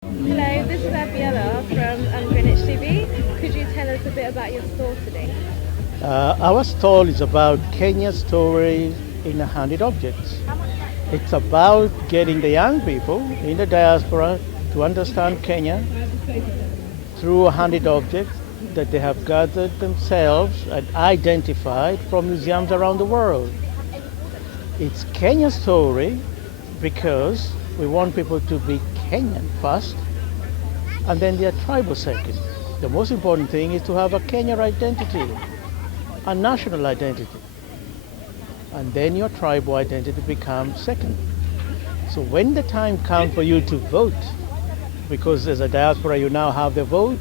Hello, this is Abiella from Greenwich TV. Could you tell us a bit about your store today? Our stall is about Kenya's story in handed objects. It's about getting the young people in the diaspora to understand Kenya through handed objects that they have gathered themselves and identified from museums around the world. It's Kenya's story because we want people to be Kenyan first and then their tribal second. The most important thing is to have a Kenyan identity, a national identity. And then your tribal identity becomes second. So when the time comes for you to vote, because as a diaspora you now have the vote,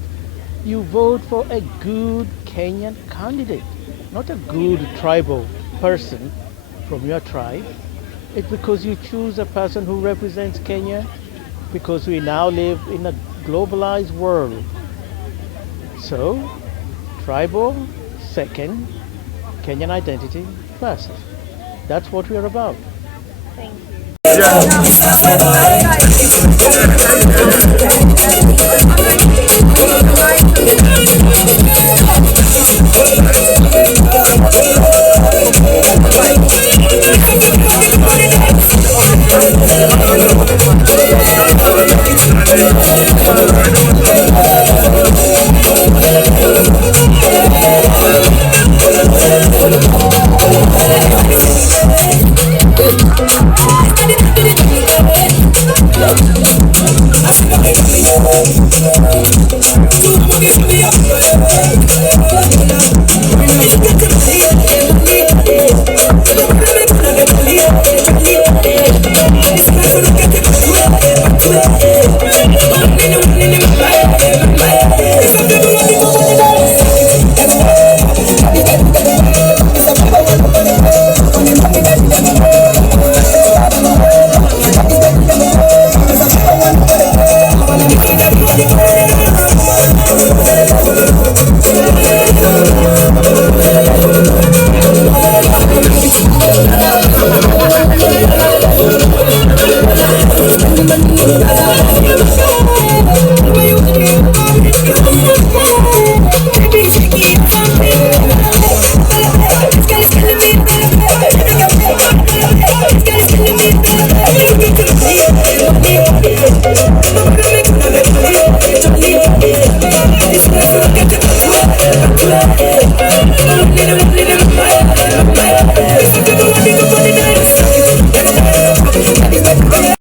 you vote for a good Kenyan candidate, not a good tribal person from your tribe. It's because you choose a person who represents Kenya, because we now live in a globalized world. So, tribal second, Kenyan identity first. That's what we're about. Thank you.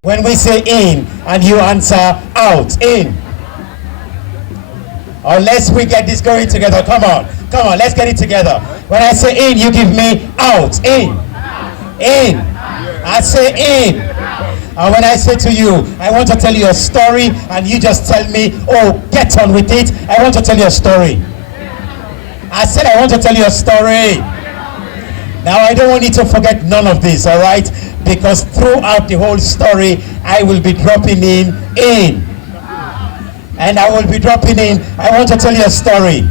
When we say in and you answer out, in. Or let's we get this going together. Come on, let's get it together. When I say in, you give me out, in. In. I say in. And when I say to you, I want to tell you a story, and you just tell me, oh, get on with it. I want to tell you a story. I said I want to tell you a story. Now I don't want you to forget none of this, all right? Because throughout the whole story, I will be dropping in. And I will be dropping in, I want to tell you a story.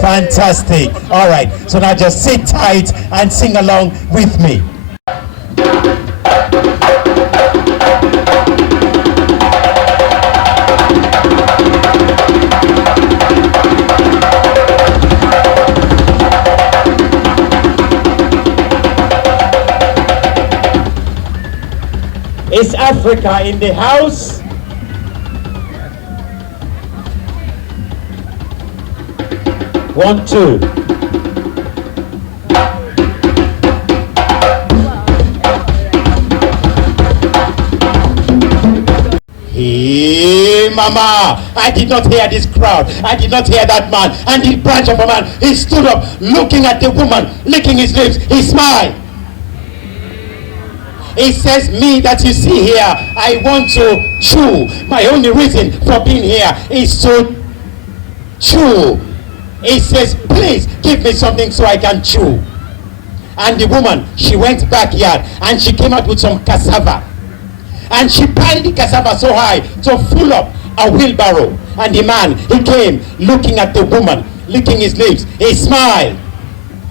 Fantastic. All right, so now just sit tight and sing along with me. Is Africa in the house? One, two. Hey, mama, I did not hear this crowd. I did not hear that man. And the branch of a man, he stood up, looking at the woman, licking his lips. He smiled. He says, me that you see here, I want to chew. My only reason for being here is to chew. He says, please give me something so I can chew. And the woman, she went backyard and she came out with some cassava. And she piled the cassava so high to fill up a wheelbarrow. And the man, he came looking at the woman, licking his lips. He smiled.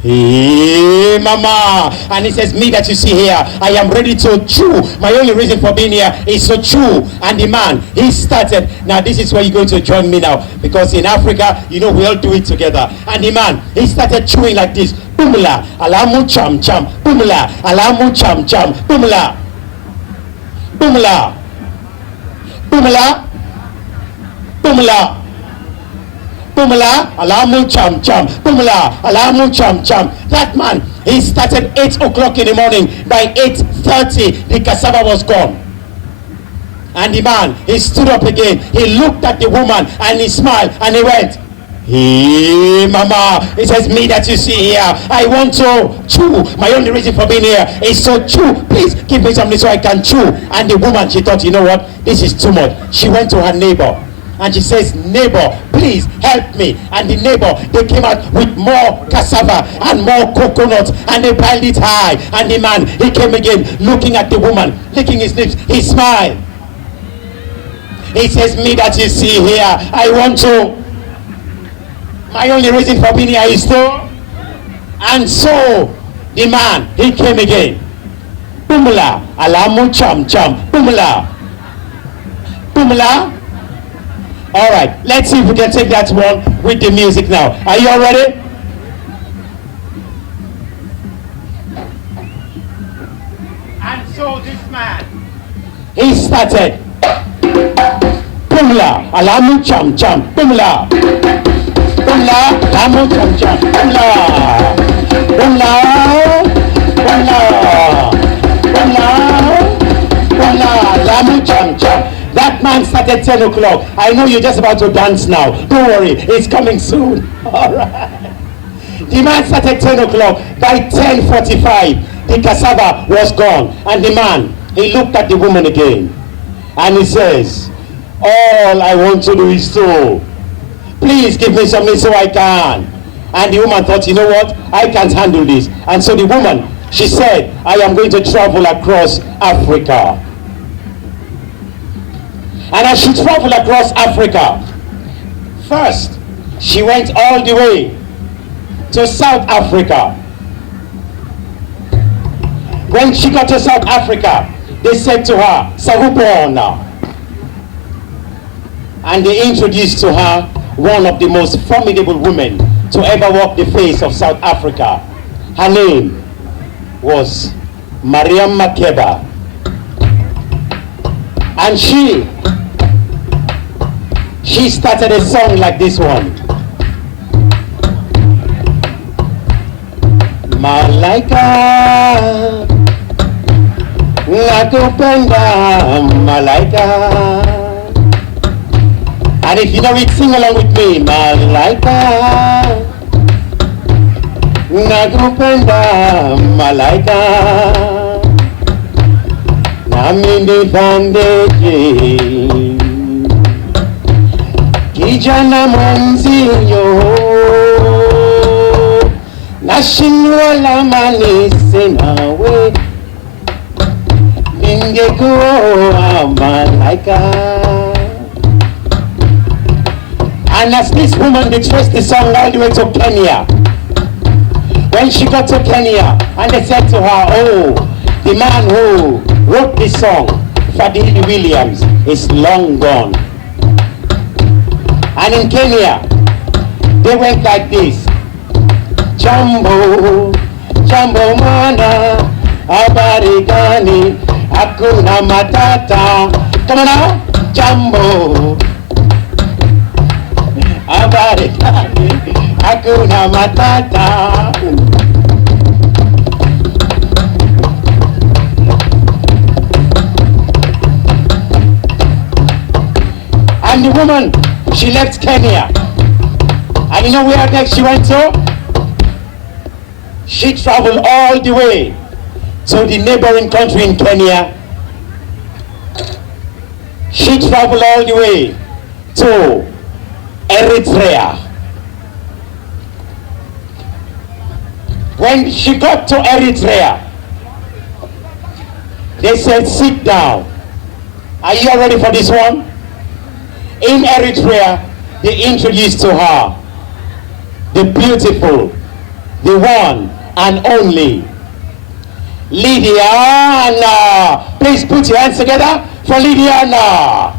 Hey, mama. And he says, me that you see here, I am ready to chew. My only reason for being here is to chew. And the man, he started. Now, this is where you're going to join me now. Because in Africa, you know, we all do it together. And the man, he started chewing like this. Bumla, alamu cham cham. Bumla, alamu cham cham. Bumla. Bumla. Bumla. Bumla. Bumla, alamu cham cham. Bumla, alamu cham cham. That man, he started 8 o'clock in the morning. By 8:30, the cassava was gone. And the man, he stood up again. He looked at the woman and he smiled and he went, hey, mama. He says, me that you see here, I want to chew. My only reason for being here is to chew. Please give me something so I can chew. And the woman, she thought, you know what? This is too much. She went to her neighbor. And she says, neighbor, please help me. And the neighbor, they came out with more cassava and more coconuts, and they piled it high. And the man, he came again, looking at the woman, licking his lips. He smiled. He says, me that you see here, I want to. My only reason for being here is to. And so, the man, he came again. Bumla, alamu cham cham. Bumla. Bumla. All right, let's see if we can take that one with the music now. Are you all ready? And so this man, he started. Bumla, alamu cham cham. Bumla. Bumla, alamu cham cham. Bumla. Bumla. Bumla. Bumla. Bumla, alamu cham cham. That man started 10 o'clock. I know you're just about to dance now. Don't worry, it's coming soon. All right. The man started 10 o'clock. By 10:45, the cassava was gone. And the man, he looked at the woman again. And he says, all I want to do is to. Please give me something so I can. And the woman thought, you know what? I can't handle this. And so the woman, she said, I am going to travel across Africa. And as she traveled across Africa, first, she went all the way to South Africa. When she got to South Africa, they said to her, Sawubona. And they introduced to her one of the most formidable women to ever walk the face of South Africa. Her name was Mariam Makeba. And she started a song like this one. Malaika, nakupenda malaika. And if you know it, sing along with me. Malaika, nakupenda malaika. Nami nifandeje kijana mwenzio, nashindwa la manise nawe, ningekuwa malaika. And as this woman, they traced the song all the way to Kenya. When she got to Kenya, and they said to her, oh, the man who wrote this song, Fadili Williams, is long gone. And in Kenya, they went like this. Jambo, jambo mana, habari gani, hakuna matata. Come on now. Jambo, habari gani, hakuna matata. And the woman, she left Kenya. And you know where next she went to? She traveled all the way to the neighboring country in Kenya. She traveled all the way to Eritrea. When she got to Eritrea, they said, sit down. Are you all ready for this one? In Eritrea, they introduced to her the beautiful the one and only Lydiana. Please put your hands together for Lydiana.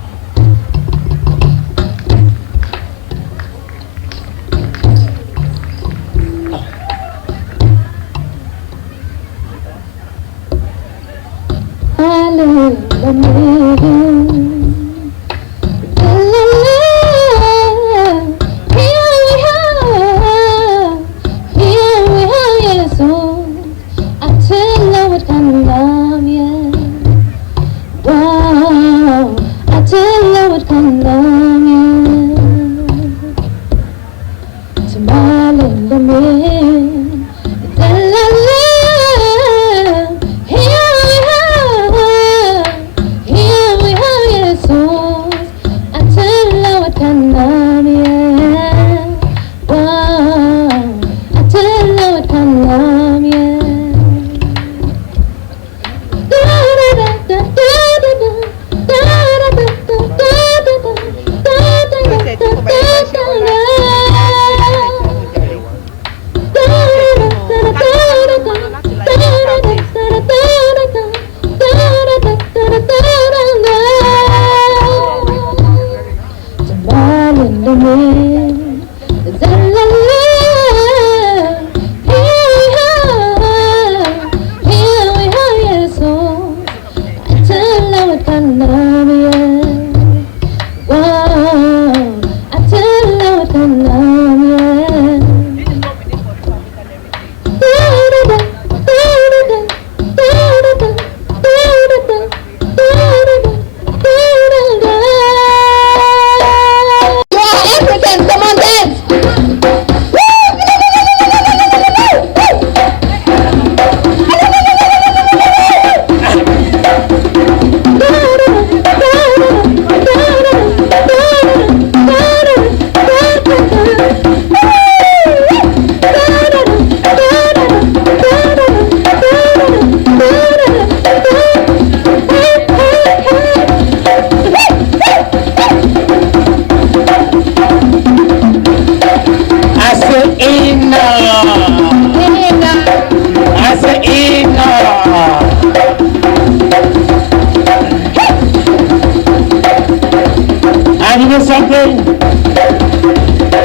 And you know something?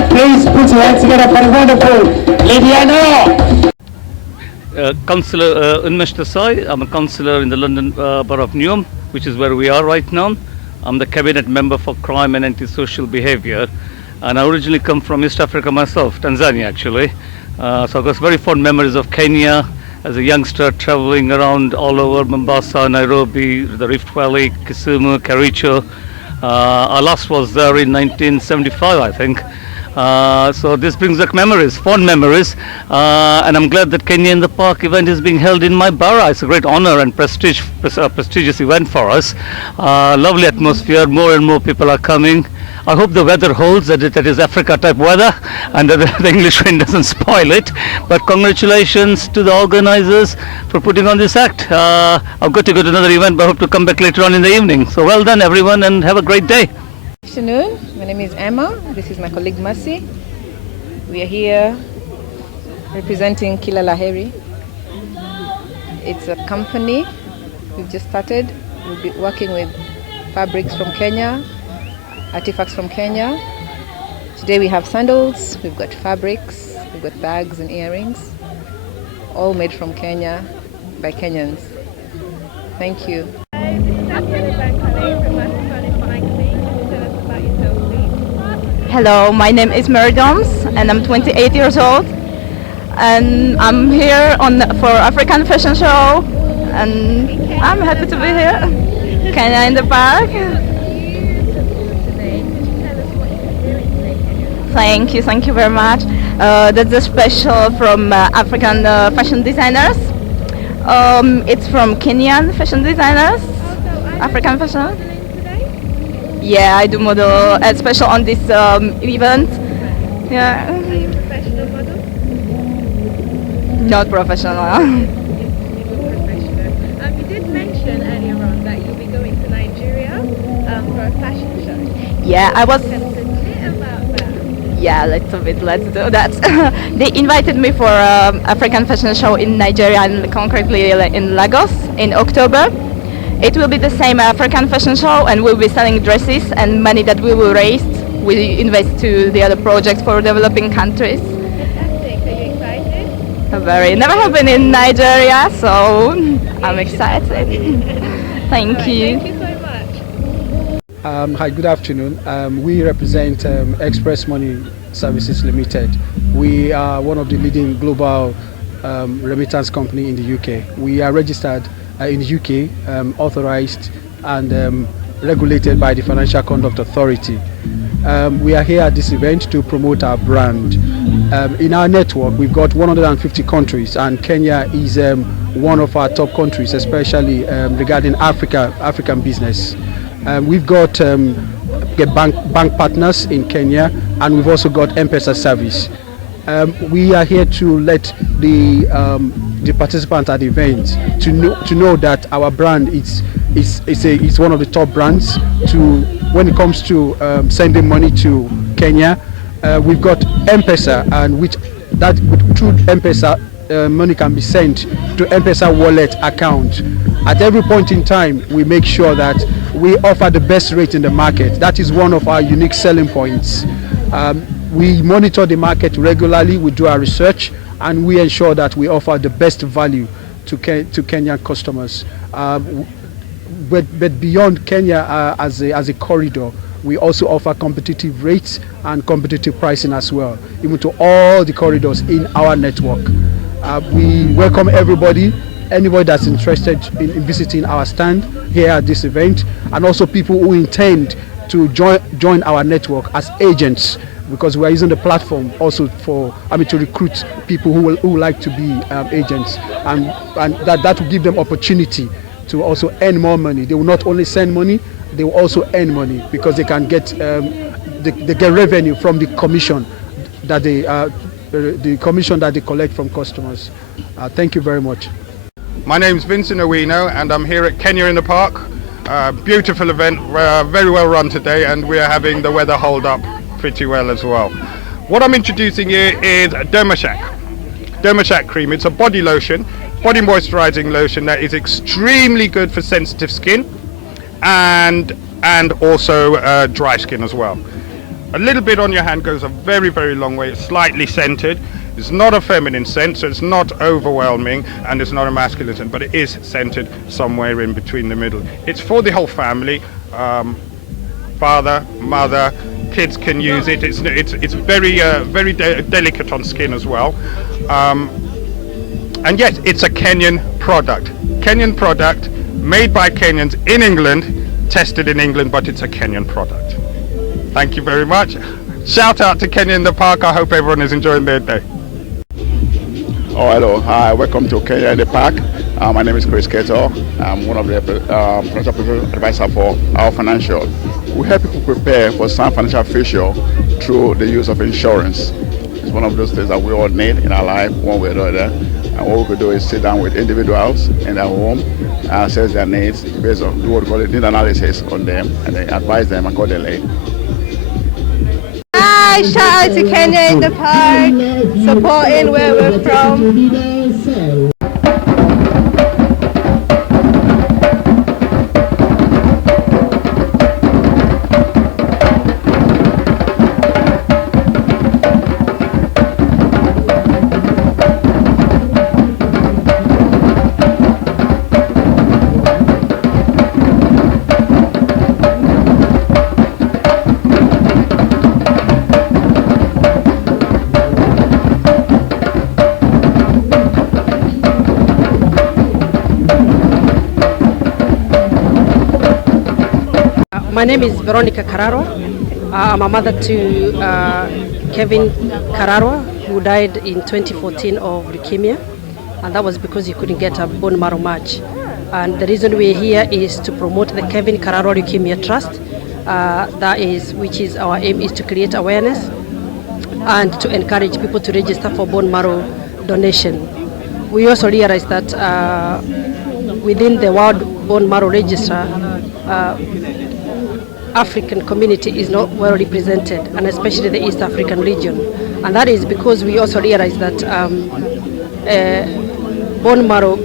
Please put your hands together for the wonderful Lydiana. Councillor Unmesh Desai. I'm a councillor in the London Borough of Newham, which is where we are right now. I'm the cabinet member for crime and antisocial behaviour, and I originally come from East Africa myself, Tanzania actually. So I've got very fond memories of Kenya as a youngster, travelling around all over Mombasa, Nairobi, the Rift Valley, Kisumu, Kericho. Our last was there in 1975, I think. So this brings back memories, fond memories, and I'm glad that Kenya in the Park event is being held in my borough. It's a great honor and prestigious event for us. Lovely atmosphere, more and more people are coming. I hope the weather holds, that it is Africa type weather and that the English wind doesn't spoil it. But congratulations to the organizers for putting on this act. I've got to go to another event, but I hope to come back later on in the evening. So well done everyone, and have a great day. Good afternoon, my name is Emma, this is my colleague Mercy. We are here representing Kila Laheri. It's a company we've just started. We'll be working with fabrics from Kenya, artifacts from Kenya. Today we have sandals, we've got fabrics, we've got bags and earrings, all made from Kenya by Kenyans. Thank you. Hello, my name is Mary Doms and I'm 28 years old, and I'm here for African fashion show, and I'm happy to be here. Kenya in the Park. Thank you very much. That's a special from African fashion designers. It's from Kenyan fashion designers, African fashion. Yeah, I do model, special on this event. Yeah. Are you a professional model? Not professional. Professional. You did mention earlier on that you'll be going to Nigeria for a fashion show. Yeah, I was. Tell us a bit about that. Yeah, let's do that. They invited me for African fashion show in Nigeria, and concretely in Lagos in October. It will be the same African fashion show, and we'll be selling dresses, and money that we will raise, we invest to the other projects for developing countries. Fantastic. Are you excited? Very. Never have been in Nigeria, so I'm excited. Thank you. Thank you so much. Hi, good afternoon. We represent Express Money Services Limited. We are one of the leading global remittance company in the UK. We are registered in the UK, authorized and regulated by the Financial Conduct Authority. We are here at this event to promote our brand. In our network, we've got 150 countries, and Kenya is one of our top countries, especially regarding African business. We've got bank partners in Kenya, and we've also got M-Pesa service. We are here to let the participants at the event to know that our brand is one of the top brands when it comes to sending money to Kenya. We've got M-Pesa, and through M-Pesa money can be sent to M-Pesa wallet account. At every point in time, we make sure that we offer the best rate in the market. That is one of our unique selling points. We monitor the market regularly, we do our research, and we ensure that we offer the best value to Kenyan customers. But beyond Kenya as a corridor, we also offer competitive rates and competitive pricing as well, even to all the corridors in our network. We welcome anybody that's interested in visiting our stand here at this event, and also people who intend to join our network as agents, because we are using the platform also to recruit people who like to be agents, and that will give them opportunity to also earn more money. They will not only send money, they will also earn money, because they can get they get revenue from the commission that they collect from customers. Thank you very much. My name's Vincent Owino, and I'm here at Kenya in the Park. Beautiful event, very well run today, and we are having the weather hold up pretty well as well. What I'm introducing here is Dermashak cream. It's a body lotion, body moisturizing lotion that is extremely good for sensitive skin and also dry skin as well. A little bit on your hand goes a very, very long way. It's slightly scented. It's not a feminine scent, so it's not overwhelming, and it's not a masculine scent, but it is scented somewhere in between the middle. It's for the whole family. Father, mother, kids can use it. It's very delicate on skin as well. And yes, it's a Kenyan product. Kenyan product, made by Kenyans in England, tested in England, but it's a Kenyan product. Thank you very much. Shout out to Kenya in the Park. I hope everyone is enjoying their day. Oh, hello. Hi, welcome to Kenya in the Park. My name is Chris Keto. I'm one of the financial advisor for Our Financial. We help people prepare for some financial future through the use of insurance. It's one of those things that we all need in our life, one way or the other. And what we could do is sit down with individuals in their home, assess their needs, based on do what we call it, need analysis on them, and then advise them accordingly. Hi, shout out to Kenya in the Park, supporting where we're from. My name is Veronica Kararwa. I'm a mother to Kevin Kararwa, who died in 2014 of leukemia, and that was because he couldn't get a bone marrow match. And the reason we're here is to promote the Kevin Kararwa Leukemia Trust, which is our aim is to create awareness and to encourage people to register for bone marrow donation. We also realize that within the World Bone Marrow Register, African community is not well represented, and especially the East African region. And that is because we also realize that bone marrow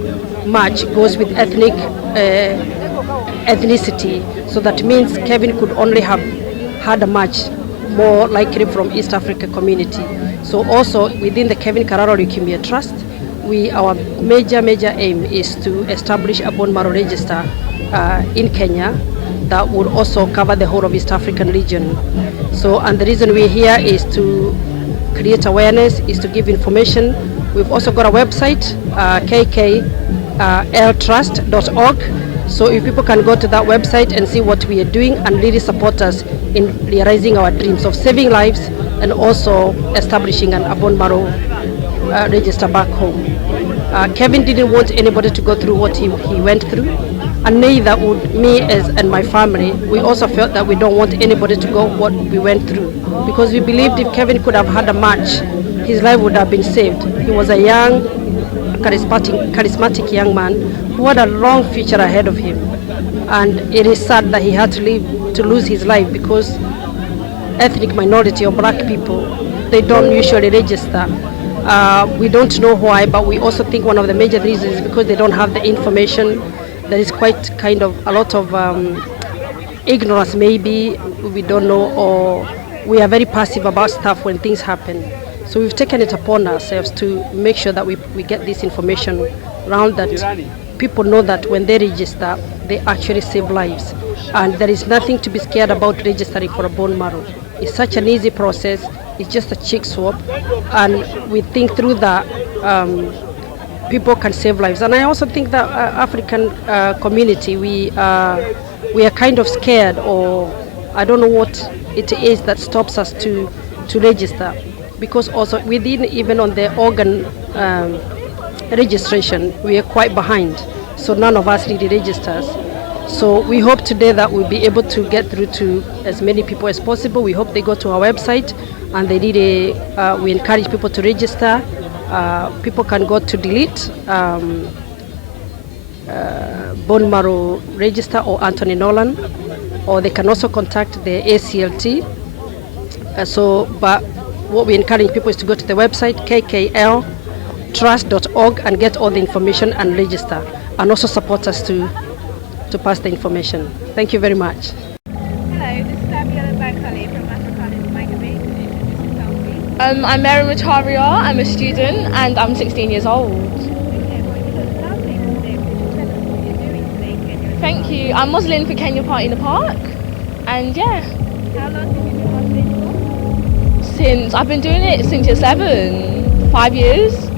match goes with ethnicity. So that means Kevin could only have had a match more likely from East Africa community. So also within the Kevin Kararo Leukemia Trust, our major aim is to establish a bone marrow register in Kenya that would also cover the whole of East African region. So, and the reason we're here is to create awareness, is to give information. We've also got a website, kkltrust.org. So if people can go to that website and see what we are doing and really support us in realizing our dreams of saving lives and also establishing a bone marrow register back home. Kevin didn't want anybody to go through what he went through, and neither would me and my family. We also felt that we don't want anybody to go what we went through, because we believed if Kevin could have had a match, his life would have been saved. He was a young, charismatic young man who had a long future ahead of him, and it is sad that he had to lose his life because ethnic minority or black people, they don't usually register. We don't know why, but we also think one of the major reasons is because they don't have the information. There is quite kind of a lot of ignorance, maybe we don't know, or we are very passive about stuff when things happen. So we've taken it upon ourselves to make sure that we get this information around, that people know that when they register, they actually save lives. And there is nothing to be scared about registering for a bone marrow. It's such an easy process. It's just a cheek swab. And we think through that, people can save lives. And I also think that African community, we are kind of scared, or I don't know what it is that stops us to register. Because also within, even on the organ registration, we are quite behind. So none of us really registers. So we hope today that we'll be able to get through to as many people as possible. We hope they go to our website and they really, we encourage people to register. People can go to delete bone marrow register or Anthony Nolan, or they can also contact the ACLT. But what we encourage people is to go to the website kkltrust.org and get all the information and register, and also support us to pass the information. Thank you very much. Hello, this is Fabiola Bankole from Afrokanist magazine. Could you introduce yourself, please? I'm Mary Mataria, I'm a student and I'm 16 years old. Okay, well, you look lovely today. Could you tell us what you're doing today in Kenya? Thank you. I'm modelling for Kenya Party in the Park, and yeah. How long have you been modelling for? I've been doing it since year 7, 5 years.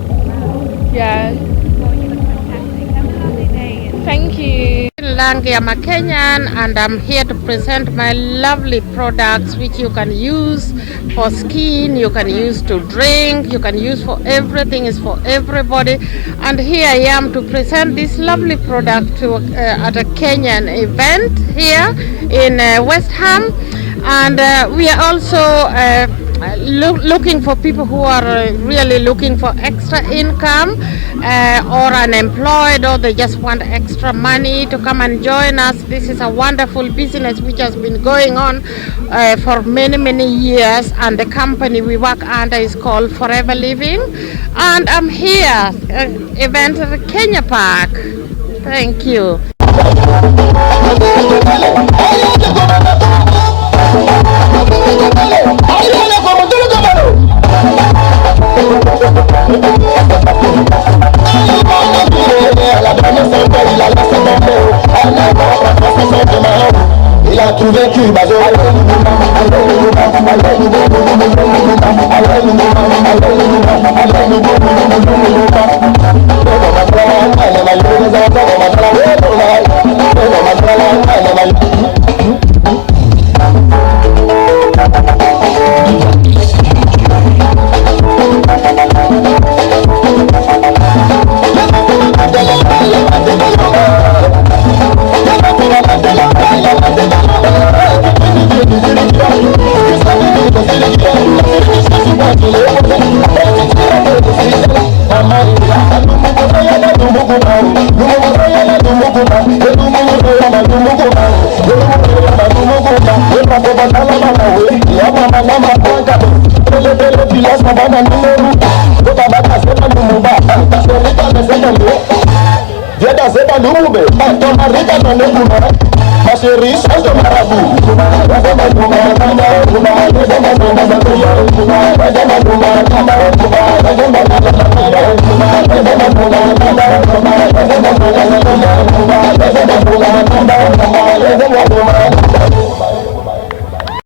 Yeah. Well, you look fantastic. Have a lovely day. Thank you. Langi, I'm a Kenyan, and I'm here to present my lovely products which you can use for skin, you can use to drink, you can use for everything, is for everybody. And here I am to present this lovely product to at a Kenyan event here in West Ham. And we are also looking for people who are really looking for extra income or unemployed, or they just want extra money to come and join us. This is a wonderful business which has been going on for many years, and the company we work under is called Forever Living. And I'm here event at the Kenya Park. Thank you. Il a tout vécu, Marabu.